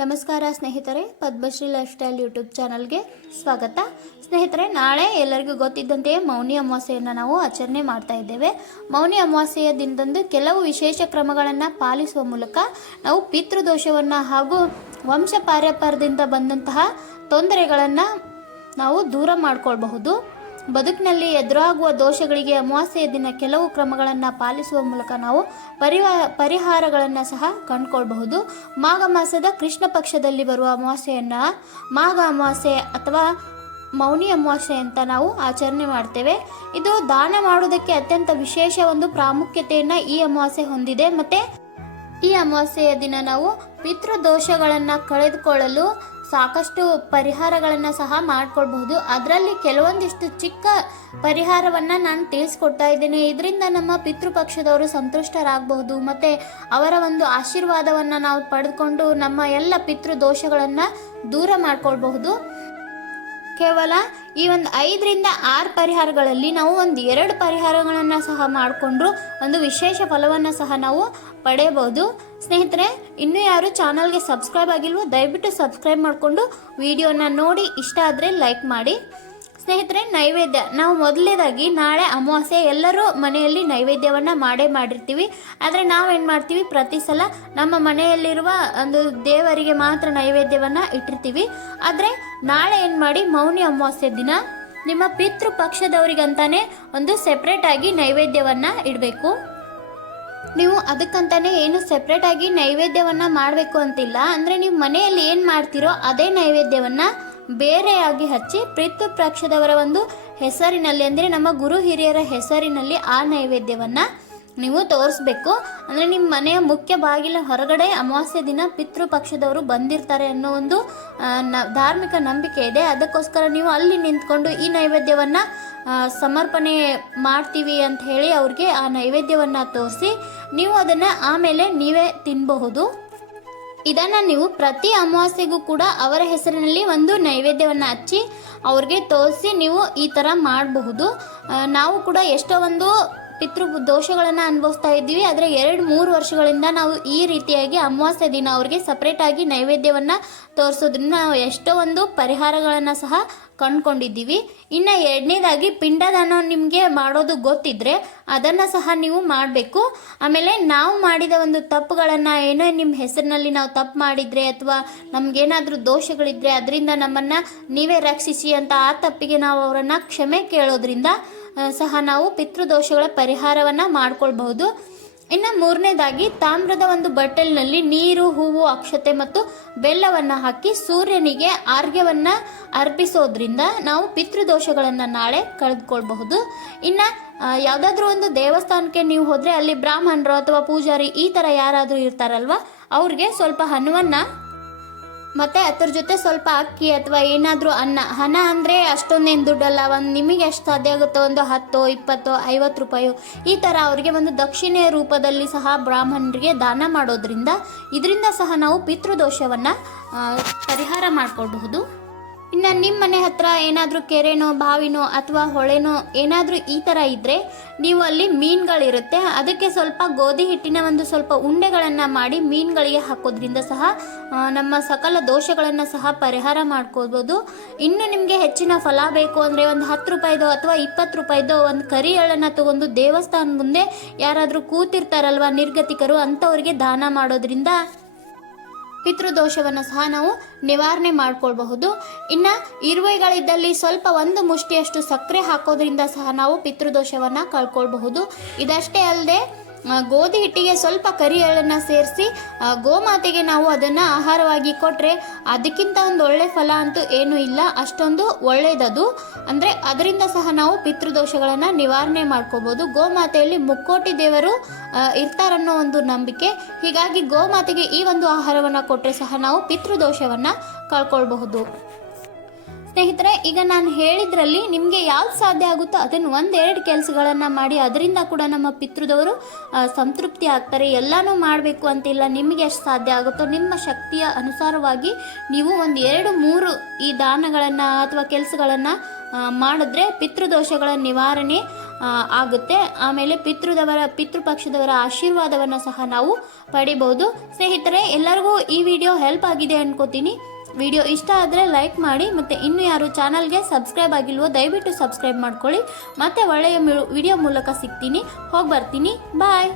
ನಮಸ್ಕಾರ ಸ್ನೇಹಿತರೆ, Padmashri life style YouTube ಚಾನಲ್ಗೆ ಸ್ವಾಗತ. ಸ್ನೇಹಿತರೆ, ನಾಳೆ ಎಲ್ಲರಿಗೂ ಗೊತ್ತಿದ್ದಂತೆಯೇ ಮೌನಿ ಅಮಾವಾಸ್ಯೆಯನ್ನು ನಾವು ಆಚರಣೆ ಮಾಡ್ತಾ ಇದ್ದೇವೆ. ಮೌನಿ ಅಮಾವಾಸ್ಯೆಯ ದಿನದಂದು ಕೆಲವು ವಿಶೇಷ ಕ್ರಮಗಳನ್ನು ಪಾಲಿಸುವ ಮೂಲಕ ನಾವು ಪಿತೃದೋಷವನ್ನು ಹಾಗೂ ವಂಶ ಪಾರ್ಯಪಾರದಿಂದ ಬಂದಂತಹ ತೊಂದರೆಗಳನ್ನು ನಾವು ದೂರ ಮಾಡ್ಕೊಳ್ಬಹುದು. ಬದುಕಿನಲ್ಲಿ ಎದುರಾಗುವ ದೋಷಗಳಿಗೆ ಅಮಾವಾಸ್ಯೆಯ ದಿನ ಕೆಲವು ಕ್ರಮಗಳನ್ನು ಪಾಲಿಸುವ ಮೂಲಕ ನಾವು ಪರಿವಾ, ಪರಿಹಾರಗಳನ್ನು ಸಹ ಕಂಡುಕೊಳ್ಬಹುದು. ಮಾಘ ಮಾಸದ ಕೃಷ್ಣ ಪಕ್ಷದಲ್ಲಿ ಬರುವ ಅಮಾವಾಸ್ಯೆಯನ್ನು ಮಾಘ ಅಮಾವಾಸ್ಯೆ ಅಥವಾ ಮೌನಿ ಅಮಾವಾಸ್ಯೆ ಅಂತ ನಾವು ಆಚರಣೆ ಮಾಡ್ತೇವೆ. ಇದು ದಾನ ಮಾಡುವುದಕ್ಕೆ ಅತ್ಯಂತ ವಿಶೇಷ ಒಂದು ಪ್ರಾಮುಖ್ಯತೆಯನ್ನು ಈ ಅಮಾವಾಸ್ಯೆ ಹೊಂದಿದೆ. ಮತ್ತು ಈ ಅಮಾವಾಸ್ಯೆಯ ದಿನ ನಾವು ಪಿತೃದೋಷಗಳನ್ನು ಕಳೆದುಕೊಳ್ಳಲು ಸಾಕಷ್ಟು ಪರಿಹಾರಗಳನ್ನು ಸಹ ಮಾಡ್ಕೊಳ್ಬಹುದು. ಅದರಲ್ಲಿ ಕೆಲವೊಂದಿಷ್ಟು ಚಿಕ್ಕ ಪರಿಹಾರವನ್ನು ನಾನು ತಿಳಿಸ್ಕೊಡ್ತಾ ಇದ್ದೇನೆ. ಇದರಿಂದ ನಮ್ಮ ಪಿತೃಪಕ್ಷದವರು ಸಂತುಷ್ಟರಾಗಬಹುದು. ಮತ್ತು ಅವರ ಒಂದು ಆಶೀರ್ವಾದವನ್ನು ನಾವು ಪಡೆದುಕೊಂಡು ನಮ್ಮ ಎಲ್ಲ ಪಿತೃ ದೋಷಗಳನ್ನು ದೂರ ಮಾಡ್ಕೊಳ್ಬಹುದು. ಕೇವಲ ಈ ಒಂದು ಐದರಿಂದ ಆರು ಪರಿಹಾರಗಳಲ್ಲಿ ನಾವು ಒಂದು ಎರಡು ಪರಿಹಾರಗಳನ್ನು ಸಹ ಮಾಡಿಕೊಂಡ್ರು ಒಂದು ವಿಶೇಷ ಫಲವನ್ನು ಸಹ ನಾವು ಪಡೆಯಬಹುದು. ಸ್ನೇಹಿತರೆ, ಇನ್ನೂ ಯಾರು ಚಾನಲ್ಗೆ ಸಬ್ಸ್ಕ್ರೈಬ್ ಆಗಿಲ್ವೋ ದಯವಿಟ್ಟು ಸಬ್ಸ್ಕ್ರೈಬ್ ಮಾಡಿಕೊಂಡು ವಿಡಿಯೋನ ನೋಡಿ. ಇಷ್ಟ ಆದರೆ ಲೈಕ್ ಮಾಡಿ. ಸ್ನೇಹಿತರೆ, ನೈವೇದ್ಯ. ನಾವು ಮೊದಲನೇದಾಗಿ ನಾಳೆ ಅಮಾವಾಸ್ಯೆ ಎಲ್ಲರೂ ಮನೆಯಲ್ಲಿ ನೈವೇದ್ಯವನ್ನು ಮಾಡೇ ಮಾಡಿರ್ತೀವಿ. ಆದರೆ ನಾವೇನು ಮಾಡ್ತೀವಿ? ಪ್ರತಿ ಸಲ ನಮ್ಮ ಮನೆಯಲ್ಲಿರುವ ಒಂದು ದೇವರಿಗೆ ಮಾತ್ರ ನೈವೇದ್ಯವನ್ನು ಇಟ್ಟಿರ್ತೀವಿ. ಆದರೆ ನಾಳೆ ಏನು ಮಾಡಿ? ಮೌನಿ ಅಮಾವಾಸ್ಯೆ ದಿನ. ನಿಮ್ಮ ಪಿತೃ ಪಕ್ಷದವರಿಗಂತಾನೆ ಒಂದು ಸೆಪ್ರೇಟಾಗಿ ನೈವೇದ್ಯವನ್ನು ಇಡಬೇಕು. ನೀವು ಅದಕ್ಕಂತಾನೆ ಏನು ಸೆಪ್ರೇಟಾಗಿ ನೈವೇದ್ಯವನ್ನ ಮಾಡಬೇಕು ಅಂತಿಲ್ಲ. ಅಂದರೆ ನೀವು ಮನೆಯಲ್ಲಿ ಏನು ಮಾಡ್ತೀರೋ ಅದೇ ನೈವೇದ್ಯವನ್ನ ಬೇರೆಯಾಗಿ ಹಚ್ಚಿ ಪಿತೃ ಪಕ್ಷದವರ ಒಂದು ಹೆಸರಿನಲ್ಲಿ, ಅಂದರೆ ನಮ್ಮ ಗುರು ಹಿರಿಯರ ಹೆಸರಿನಲ್ಲಿ ಆ ನೈವೇದ್ಯವನ್ನು ನೀವು ತೋರಿಸ್ಬೇಕು. ಅಂದರೆ ನಿಮ್ಮ ಮನೆಯ ಮುಖ್ಯ ಬಾಗಿಲ ಹೊರಗಡೆ ಅಮಾವಾಸ್ಯೆ ದಿನ ಪಿತೃಪಕ್ಷದವರು ಬಂದಿರ್ತಾರೆ ಅನ್ನೋ ಒಂದು ನ, ಧಾರ್ಮಿಕ ನಂಬಿಕೆ ಇದೆ. ಅದಕ್ಕೋಸ್ಕರ ನೀವು ಅಲ್ಲಿ ನಿಂತ್ಕೊಂಡು ಈ ನೈವೇದ್ಯವನ್ನು ಸಮರ್ಪಣೆ ಮಾಡ್ತೀವಿ ಅಂತ ಹೇಳಿ ಅವ್ರಿಗೆ ಆ ನೈವೇದ್ಯವನ್ನು ತೋರಿಸಿ ನೀವು ಅದನ್ನು ಆಮೇಲೆ ನೀವೇ ತಿನ್ನಬಹುದು ಇದನ್ನು ನೀವು ಪ್ರತಿ ಅಮಾವಾಸ್ಯೆಗೂ ಕೂಡ ಅವರ ಹೆಸರಿನಲ್ಲಿ ಒಂದು ನೈವೇದ್ಯವನ್ನು ಹಚ್ಚಿ ಅವ್ರಿಗೆ ತೋರಿಸಿ ನೀವು ಈ ಥರ ಮಾಡಬಹುದು. ನಾವು ಕೂಡ ಎಷ್ಟೋ ಒಂದು ಪಿತೃ ದೋಷಗಳನ್ನು ಅನುಭವಿಸ್ತಾ ಇದ್ದೀವಿ. ಆದರೆ ಎರಡು ಮೂರು ವರ್ಷಗಳಿಂದ ನಾವು ಈ ರೀತಿಯಾಗಿ ಅಮಾವಾಸ್ಯೆ ದಿನ ಅವ್ರಿಗೆ ಸಪ್ರೇಟಾಗಿ ನೈವೇದ್ಯವನ್ನು ತೋರಿಸೋದ್ರಿಂದ ನಾವು ಎಷ್ಟೋ ಒಂದು ಪರಿಹಾರಗಳನ್ನು ಸಹ ಕಂಡುಕೊಂಡಿದ್ದೀವಿ. ಇನ್ನು ಎರಡನೇದಾಗಿ ಪಿಂಡದಾನ ನಿಮಗೆ ಮಾಡೋದು ಗೊತ್ತಿದ್ರೆ ಅದನ್ನು ಸಹ ನೀವು ಮಾಡಬೇಕು. ಆಮೇಲೆ ನಾವು ಮಾಡಿದ ಒಂದು ತಪ್ಪುಗಳನ್ನು ಏನೋ ನಿಮ್ಮ ಹೆಸರಿನಲ್ಲಿ ನಾವು ತಪ್ಪು ಮಾಡಿದರೆ ಅಥವಾ ನಮಗೇನಾದರೂ ದೋಷಗಳಿದ್ದರೆ ಅದರಿಂದ ನಮ್ಮನ್ನು ನೀವೇ ರಕ್ಷಿಸಿ ಅಂತ ಆ ತಪ್ಪಿಗೆ ನಾವು ಅವರನ್ನು ಕ್ಷಮೆ ಕೇಳೋದ್ರಿಂದ ಸಹ ನಾವು ಪಿತೃದೋಷಗಳ ಪರಿಹಾರವನ್ನು ಮಾಡ್ಕೊಳ್ಬಹುದು. ಇನ್ನು ಮೂರನೇದಾಗಿ ತಾಮ್ರದ ಒಂದು ಬಟ್ಟಲಿನಲ್ಲಿ ನೀರು, ಹೂವು, ಅಕ್ಷತೆ ಮತ್ತು ಬೆಲ್ಲವನ್ನು ಹಾಕಿ ಸೂರ್ಯನಿಗೆ ಆರ್ಘ್ಯವನ್ನು ಅರ್ಪಿಸೋದ್ರಿಂದ ನಾವು ಪಿತೃದೋಷಗಳನ್ನು ನಾಳೆ ಕಳೆದುಕೊಳ್ಬಹುದು. ಇನ್ನು ಯಾವುದಾದ್ರೂ ಒಂದು ದೇವಸ್ಥಾನಕ್ಕೆ ನೀವು ಹೋದರೆ ಅಲ್ಲಿ ಬ್ರಾಹ್ಮಣರು ಅಥವಾ ಪೂಜಾರಿ ಈ ಥರ ಯಾರಾದರೂ ಇರ್ತಾರಲ್ವ, ಅವ್ರಿಗೆ ಸ್ವಲ್ಪ ಹಣವನ್ನು ಮತ್ತೆ ಅದ್ರ ಜೊತೆ ಸ್ವಲ್ಪ ಅಕ್ಕಿ ಅಥವಾ ಏನಾದರೂ ಅನ್ನ. ಹಣ ಅಂದರೆ ಅಷ್ಟೊಂದೇನು ದುಡ್ಡಲ್ಲ. ಒಂದು ನಿಮಗೆ ಎಷ್ಟು ಸಾಧ್ಯ ಆಗುತ್ತೋ? ಒಂದು ಹತ್ತು, ಇಪ್ಪತ್ತು, ಐವತ್ತು ರೂಪಾಯಿ? ಈ ಥರ ಅವರಿಗೆ ಒಂದು ದಕ್ಷಿಣೆಯ ರೂಪದಲ್ಲಿ ಸಹ ಬ್ರಾಹ್ಮಣರಿಗೆ ದಾನ ಮಾಡೋದ್ರಿಂದ ಇದರಿಂದ ಸಹ ನಾವು ಪಿತೃದೋಷವನ್ನು ಪರಿಹಾರ ಮಾಡಿಕೊಳ್ಬಹುದು. ಇನ್ನು ನಿಮ್ಮ ಮನೆ ಹತ್ರ ಏನಾದರೂ ಕೆರೆನೋ, ಬಾವಿನೋ ಅಥವಾ ಹೊಳೆನೋ ಏನಾದರೂ ಈ ಥರ ಇದ್ದರೆ ನೀವು ಅಲ್ಲಿ ಮೀನುಗಳಿರುತ್ತೆ. ಅದಕ್ಕೆ ಸ್ವಲ್ಪ ಗೋಧಿ ಹಿಟ್ಟಿನ ಒಂದು ಸ್ವಲ್ಪ ಉಂಡೆಗಳನ್ನು ಮಾಡಿ ಮೀನುಗಳಿಗೆ ಹಾಕೋದ್ರಿಂದ ಸಹ ನಮ್ಮ ಸಕಲ ದೋಷಗಳನ್ನು ಸಹ ಪರಿಹಾರ ಮಾಡ್ಕೋಬೋದು. ಇನ್ನು ನಿಮಗೆ ಹೆಚ್ಚಿನ ಫಲ ಬೇಕು ಅಂದರೆ ಒಂದು ಹತ್ತು ರೂಪಾಯಿದೋ ಅಥವಾ ಇಪ್ಪತ್ತು ರೂಪಾಯಿದೋ ಒಂದು ಕರಿ ಎಳ್ಳನ್ನು ತಗೊಂಡು ದೇವಸ್ಥಾನ ಮುಂದೆ ಯಾರಾದರೂ ಕೂತಿರ್ತಾರಲ್ವ ನಿರ್ಗತಿಕರು, ಅಂಥವ್ರಿಗೆ ದಾನ ಮಾಡೋದ್ರಿಂದ ಪಿತೃದೋಷವನ್ನು ಸಹ ನಾವು ನಿವಾರಣೆ ಮಾಡ್ಕೊಳ್ಬಹುದು. ಇನ್ನು ಇರುವೆಗಳಿದ್ದಲ್ಲಿ ಸ್ವಲ್ಪ ಒಂದು ಮುಷ್ಟಿಯಷ್ಟು ಸಕ್ಕರೆ ಹಾಕೋದ್ರಿಂದ ಸಹ ನಾವು ಪಿತೃದೋಷವನ್ನು ಕಳ್ಕೊಳ್ಬಹುದು. ಇದಷ್ಟೇ ಅಲ್ಲದೆ ಗೋಧಿ ಹಿಟ್ಟಿಗೆ ಸ್ವಲ್ಪ ಕರಿ ಎಳನ್ನು ಸೇರಿಸಿ ಗೋಮಾತೆಗೆ ನಾವು ಅದನ್ನು ಆಹಾರವಾಗಿ ಕೊಟ್ಟರೆ ಅದಕ್ಕಿಂತ ಒಂದು ಒಳ್ಳೆ ಫಲ ಅಂತೂ ಏನೂ ಇಲ್ಲ, ಅಷ್ಟೊಂದು ಒಳ್ಳೆಯದದು ಅಂದರೆ ಅದರಿಂದ ಸಹ ನಾವು ಪಿತೃದೋಷಗಳನ್ನು ನಿವಾರಣೆ ಮಾಡ್ಕೋಬೋದು. ಗೋಮಾತೆಯಲ್ಲಿ ಮುಕ್ಕೋಟಿ ದೇವರು ಇರ್ತಾರನ್ನೋ ಒಂದು ನಂಬಿಕೆ. ಹೀಗಾಗಿ ಗೋಮಾತೆಗೆ ಈ ಒಂದು ಆಹಾರವನ್ನು ಕೊಟ್ಟರೆ ಸಹ ನಾವು ಪಿತೃದೋಷವನ್ನು ಕಳ್ಕೊಳ್ಬಹುದು. ಸ್ನೇಹಿತರೆ, ಈಗ ನಾನು ಹೇಳಿದ್ರಲ್ಲಿ ನಿಮಗೆ ಯಾವ್ದು ಸಾಧ್ಯ ಆಗುತ್ತೋ ಅದನ್ನು ಒಂದೆರಡು ಕೆಲಸಗಳನ್ನು ಮಾಡಿ ಅದರಿಂದ ಕೂಡ ನಮ್ಮ ಪಿತೃದವರು ಸಂತೃಪ್ತಿ ಆಗ್ತಾರೆ. ಎಲ್ಲನೂ ಮಾಡಬೇಕು ಅಂತಿಲ್ಲ. ನಿಮಗೆ ಎಷ್ಟು ಸಾಧ್ಯ ಆಗುತ್ತೋ ನಿಮ್ಮ ಶಕ್ತಿಯ ಅನುಸಾರವಾಗಿ ನೀವು ಒಂದು ಎರಡು, ಮೂರು ಈ ದಾನಗಳನ್ನು ಅಥವಾ ಕೆಲಸಗಳನ್ನು ಮಾಡಿದ್ರೆ ಪಿತೃದೋಷಗಳ ನಿವಾರಣೆ ಆಗುತ್ತೆ. ಆಮೇಲೆ ಪಿತೃದವರ, ಪಿತೃಪಕ್ಷದವರ ಆಶೀರ್ವಾದವನ್ನು ಸಹ ನಾವು ಪಡಿಬೋದು ಸ್ನೇಹಿತರೆ, ಎಲ್ಲರಿಗೂ ಈ ವಿಡಿಯೋ ಹೆಲ್ಪ್ ಆಗಿದೆ ಅನ್ಕೋತೀನಿ. ವಿಡಿಯೋ ಇಷ್ಟ ಆದರೆ ಲೈಕ್ ಮಾಡಿ ಮತ್ತು ಇನ್ನು ಯಾರು ಚಾನಲ್ಗೆ ಸಬ್ಸ್ಕ್ರೈಬ್ ಆಗಿಲ್ವೋ ದಯವಿಟ್ಟು ಸಬ್ಸ್ಕ್ರೈಬ್ ಮಾಡ್ಕೊಳ್ಳಿ. ಮತ್ತೆ ಒಳ್ಳೆಯ ವಿಡಿಯೋ ಮೂಲಕ ಸಿಗ್ತೀನಿ. ಹೋಗಿ ಬರ್ತೀನಿ. ಬಾಯ್.